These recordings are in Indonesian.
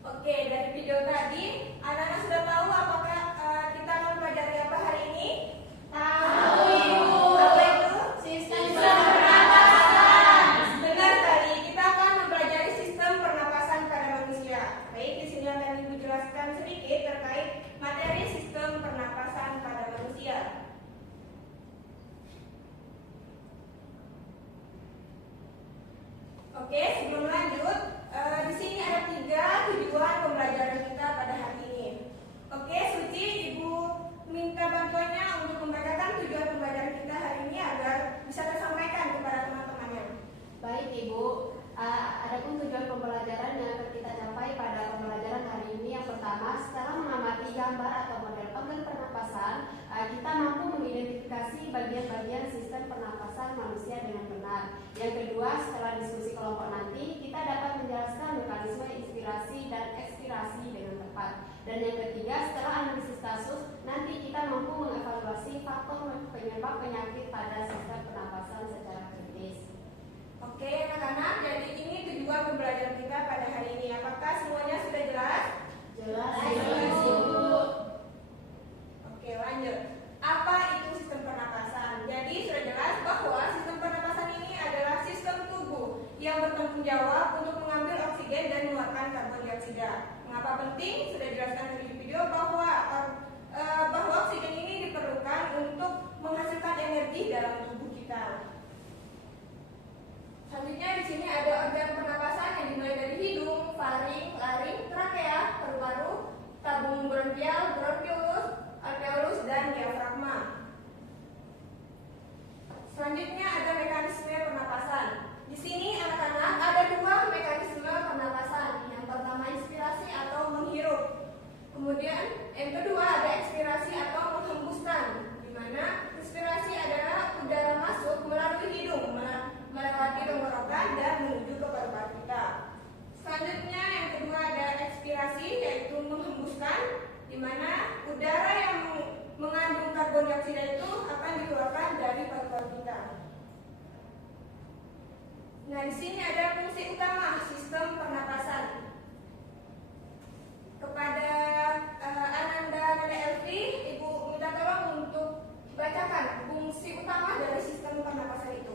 Oke, dari video tadi, anak-anak sudah tahu apakah kita akan mempelajari apa hari ini? Tahu, Ibu. Apa itu? Sistem pernapasan. Benar tadi, kita akan mempelajari sistem pernapasan pada manusia. Baik, di sini akan Ibu jelaskan sedikit terkait materi sistem pernapasan pada manusia. Oke, sebelum lanjut, di sini ada 3 tujuan pembelajaran kita pada hari ini. Oke, Suci, Ibu minta bantuannya untuk membacakan tujuan pembelajaran kita hari ini agar bisa tersampaikan kepada teman-temannya. Baik, Ibu. Adapun tujuan pembelajaran yang akan kita capai pada pembelajaran hari ini, yang pertama, setelah mengamati gambar atau model organ pernapasan, kita mampu mengidentifikasi bagian-bagian sistem pernapasan manusia dengan benar. Yang kedua, setelah diskusi kelompok nanti, kita dapat menjelaskan mekanisme inspirasi dan ekspirasi dengan tepat. Dan yang ketiga, setelah analisis kasus, nanti kita mampu mengevaluasi faktor penyebab penyakit pada sistem pernapasan secara kritis. Oke, anak-anak, jadi ini tujuan pembelajaran kita pada hari ini. Apakah semuanya sudah jelas? Jelas, Ibu. Oke, lanjut. Apa itu sistem pernapasan? Jadi sudah jelas bahwa sistem pernapasan ini adalah sistem tubuh yang bertanggung jawab untuk mengambil oksigen dan mengeluarkan karbon dioksida. Mengapa penting? Sudah dijelaskan di video bahwa oksigen ini diperlukan untuk menghasilkan energi dalam tubuh kita. Selanjutnya di sini ada organ pernapasan yang dimulai dari hidung, faring, laring, trakea, paru-paru, tabung bronkial, bronkiolus, alveolus, dan diafragma. Selanjutnya ada mekanisme pernapasan. Di sini anak-anak ada 2 mekanisme pernapasan. Yang pertama inspirasi atau menghirup. Kemudian yang kedua ada ekspirasi atau menghembuskan. Di mana inspirasi adalah udara masuk melalui hidung, melewati tenggorokan dan menuju ke paru-paru kita. Selanjutnya yang kedua ada ekspirasi, yaitu menghembuskan, di mana udara yang mengandung karbon dioksida itu akan dikeluarkan dari paru-paru kita. Nah, di sini ada fungsi utama sistem pernapasan. Kepada Ananda Elvi, Ibu minta tolong untuk bacakan fungsi utama dari sistem pernapasan itu.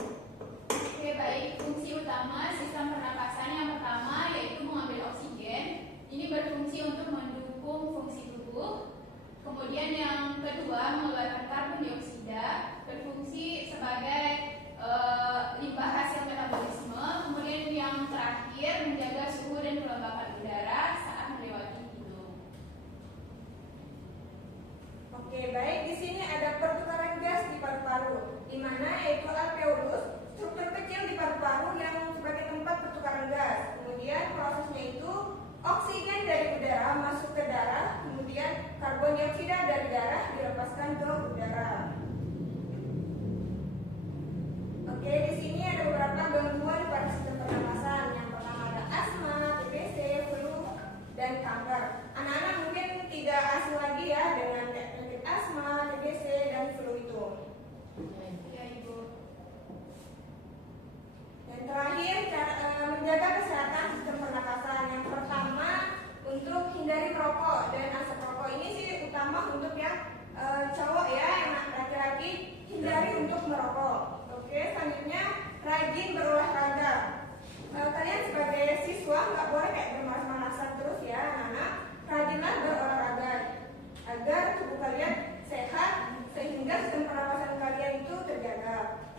Oke, baik. Fungsi utama sistem pernapasan yang pertama yaitu mengambil oksigen. Ini berfungsi untuk mendukung fungsi tubuh. Kemudian yang kedua mengeluarkan karbon dioksida, berfungsi sebagai limbah hasil metabolisme. Kemudian yang terakhir menjaga suhu dan kelembapan udara saat melewati hidung. Oke, baik. Di sini ada pertukaran gas di paru-paru, di mana yaitu alveolus, struktur kecil di paru-paru yang sebagai tempat pertukaran gas. Kemudian prosesnya itu oksigen dari udara masuk ke darah, kemudian karbon dioksida dari darah dilepaskan ke udara. Oke, di sini ada beberapa gangguan pada sistem pernapasan. Yang pertama ada asma, TBC, flu, dan kanker. Anak-anak mungkin tidak asing lagi ya dengan penyakit asma, TBC, dan flu itu. Ya, Ibu. Dan terakhir, menjaga kesehatan sistem pernapasan. Yang pertama, untuk hindari merokok dan asap rokok. Ini sih utama untuk yang cowok ya, yang laki-laki hindari untuk merokok. Oke, selanjutnya rajin berolahraga. Kalian sebagai siswa nggak boleh kayak bermalas-malasan terus ya, anak-anak. Rajinlah berolahraga agar tubuh kalian sehat sehingga sistem pernapasan kalian itu terjaga.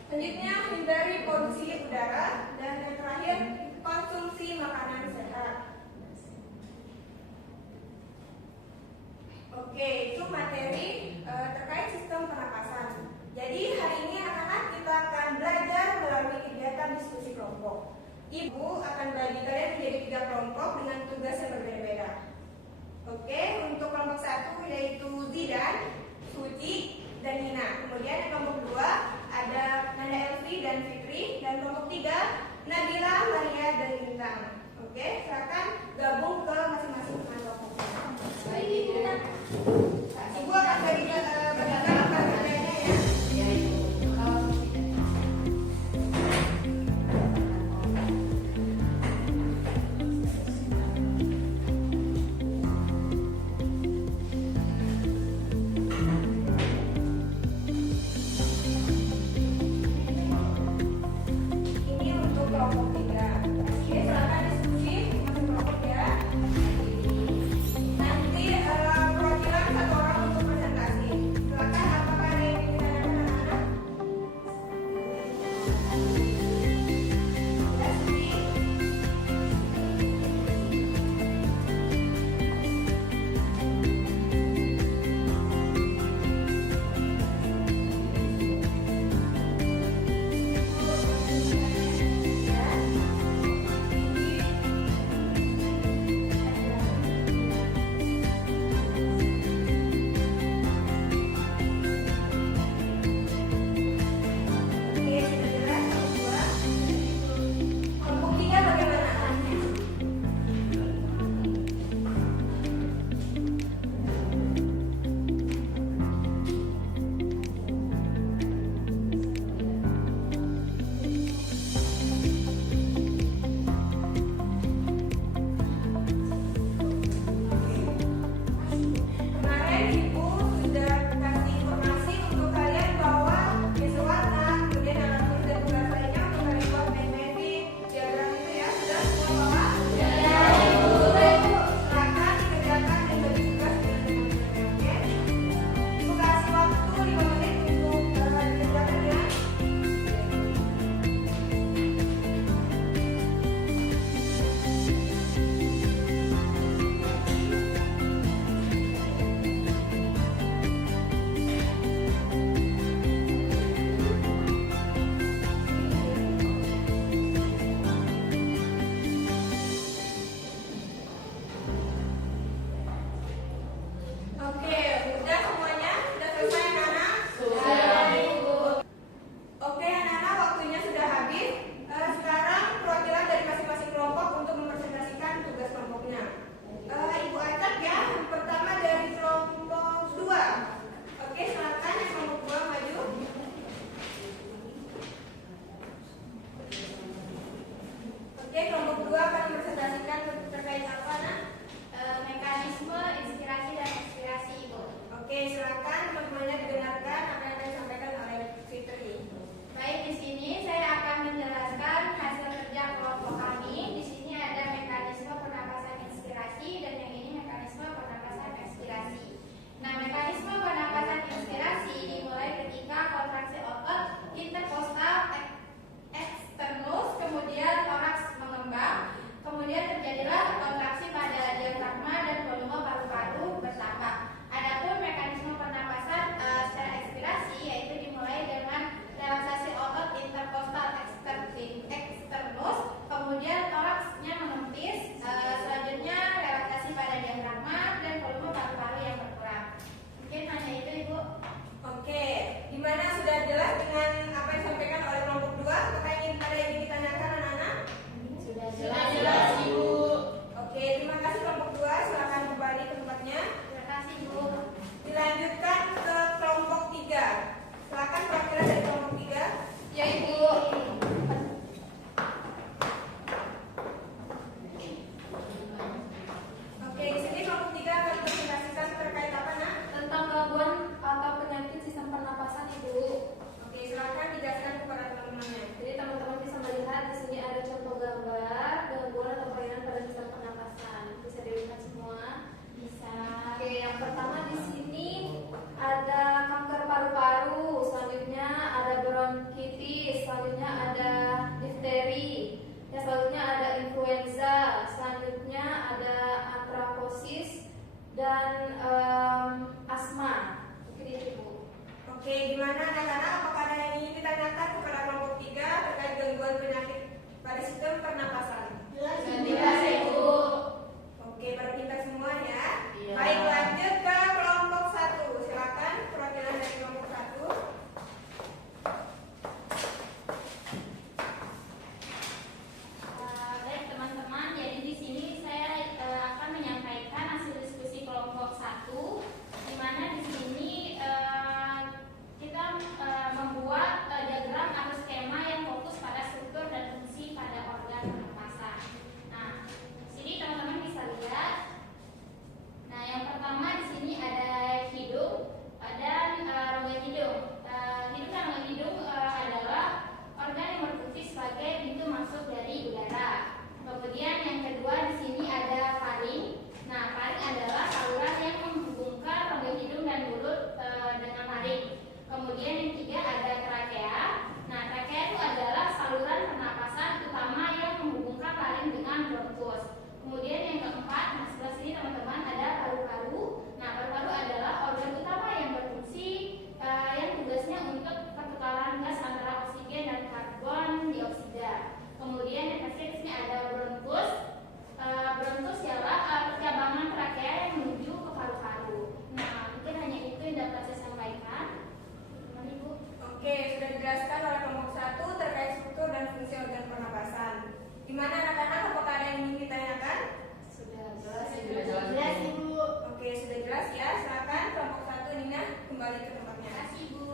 Selanjutnya hindari polusi udara dan yang terakhir konsumsi makanan sehat. Oke, itu materi terkait sistem pernapasan. Jadi hari ini anak-anak kita akan belajar melalui kegiatan diskusi kelompok. Ibu akan bagi kalian menjadi 3 kelompok dengan tugas yang berbeda-beda. Oke, untuk kelompok 1 yaitu Zidan, Suci, dan Nina. Kemudian kelompok 2 ada Nanda Elvi dan Fitri, dan kelompok 3 Nabila, Maria, dan Lintang. Oke, silakan gabung ke masing-masing kelompok. Baik, Ibu. Ibu akan bagikan pekerjaannya ya. Ya, Ibu. di sini ada contoh gambar gangguan atau kelainan pada sistem pernapasan. Bisa dilihat semua. Bisa. Oke, yang pertama di sini ada kanker paru-paru, selanjutnya ada bronkitis, selanjutnya ada difteri, yang selanjutnya ada influenza, selanjutnya ada antrakosis dan asma. Oke, Ibu. Oke, gimana anak-anak? Apakah ada yang ingin ditanyakan kepada kelompok 3 terkait gangguan penyakit pada sistem pernapasan? Jelas Ibu. Oke, berpintar semua ya. Iya. Baik, lanjut ke kelompok 1. Silakan perwakilan dari kelompok 1. Baik teman-teman, jadi di sini saya akan menyampaikan hasil diskusi kelompok 1, di mana di sini kita membuat diagram atau skema yang fokus pada struktur dan fungsi pada organ pernapasan. Nah, di sini teman-teman bisa lihat. Nah, yang pertama di sini ada hidung dan rongga hidung. Hidung dan rongga hidung adalah organ yang berfungsi sebagai pintu masuk dari udara. Kemudian yang kedua di sini ada faring. Nah, faring adalah saluran yang menghubungkan rongga hidung dan mulut dengan faring. Kemudian yang ketiga ada trakea. Nah, trakea itu adalah saluran pernapasan utama yang menghubungkan faring dengan bronkus. Kemudian yang keempat, nah sebelah sini teman-teman ada paru-paru. Nah, paru-paru adalah organ utama yang berfungsi yang tugasnya untuk pertukaran gas antara oksigen dan karbon dioksida. Kemudian yang terakhir di sini ada bronkus. Bronkus ialah percabangan trakea yang menuju ke paru-paru. Nah, mungkin hanya itu yang dapat saya sampaikan. Teman Ibu. Oke, sudah dijelaskan oleh kelompok 1 terkait struktur dan fungsi organ pernapasan. Gimana anak-anak? Apakah ada yang ingin ditanyakan? Sudah jelas. Jelas Ibu. Oke, sudah jelas ya. Silakan kelompok 1 Nina kembali ke tempatnya. Terima kasih Ibu.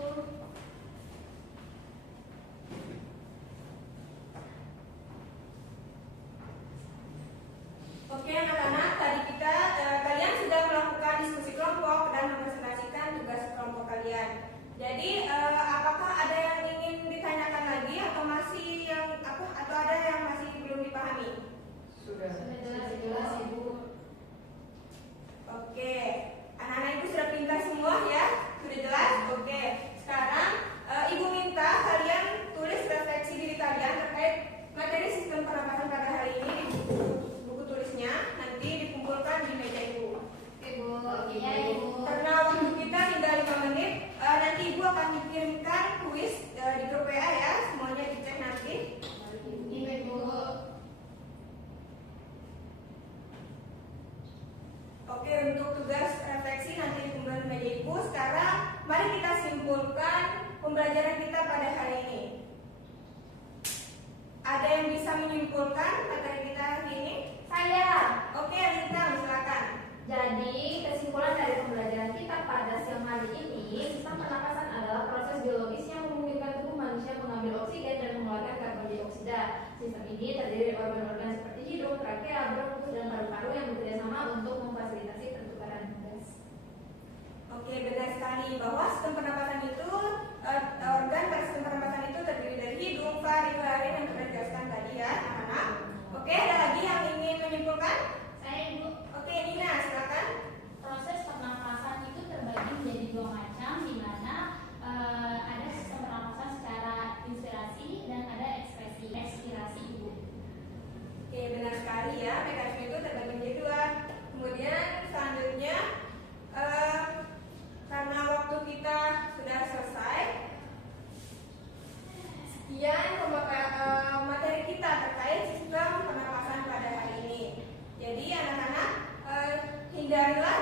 Oke anak-anak, tadi kalian sudah melakukan diskusi kelompok dan mempresentasikan tugas kelompok kalian. Jadi apakah ada yang ingin ditanyakan lagi atau atau ada yang masih belum dipahami? Sudah jelas Ibu. Oke, anak-anak ibu sudah pintar semua ya? Sudah jelas? Oke, sekarang ibu minta kalian tulis refleksi diri kalian terkait materi sistem pernapasan pada hari ini di buku tulisnya, nanti dikumpulkan di meja ibu. Ibu. Iya Ibu. Karena waktu kita tinggal 5 menit, nanti ibu akan dikirimkan kuis di grup WA ya, semuanya dicek nanti. Iya Ibu. Oke, untuk tugas refleksi nanti dikumpulkan di meja ibu. Sekarang mari kita simpulkan pembelajaran kita pada hari ini. Ada yang bisa menyimpulkan materi kita hari ini? Saya. Oke, Lintang, silakan. Jadi, kesimpulan dari pembelajaran kita pada siang hari ini, sistem pernapasan adalah proses biologis yang memungkinkan tubuh manusia mengambil oksigen dan mengeluarkan karbon dioksida. Sistem ini terdiri dari organ-organ seperti hidung, trakea, bronkus, dan paru-paru yang bekerjasama untuk memfasilitasi pertukaran gas. Oke, benar sekali bahwa sistem pernapasan itu organ pada sistem pernapasan itu terdiri dari hidung, faring, laring yang sudah dijelaskan tadi ya, anak-anak. Oke, ada lagi yang ingin menyimpulkan? Saya Ibu. Oke, Nina, silakan. Proses pernapasan itu terbagi menjadi 2 macam, di mana ada sistem pernapasan secara inspirasi dan ada ekspirasi Ibu. Oke, benar sekali ya, mekanisme itu terbagi menjadi 2. Kemudian selanjutnya karena waktu kita sudah selesai, sekian materi kita terkait sistem pernapasan pada hari ini. Jadi anak-anak hindarilah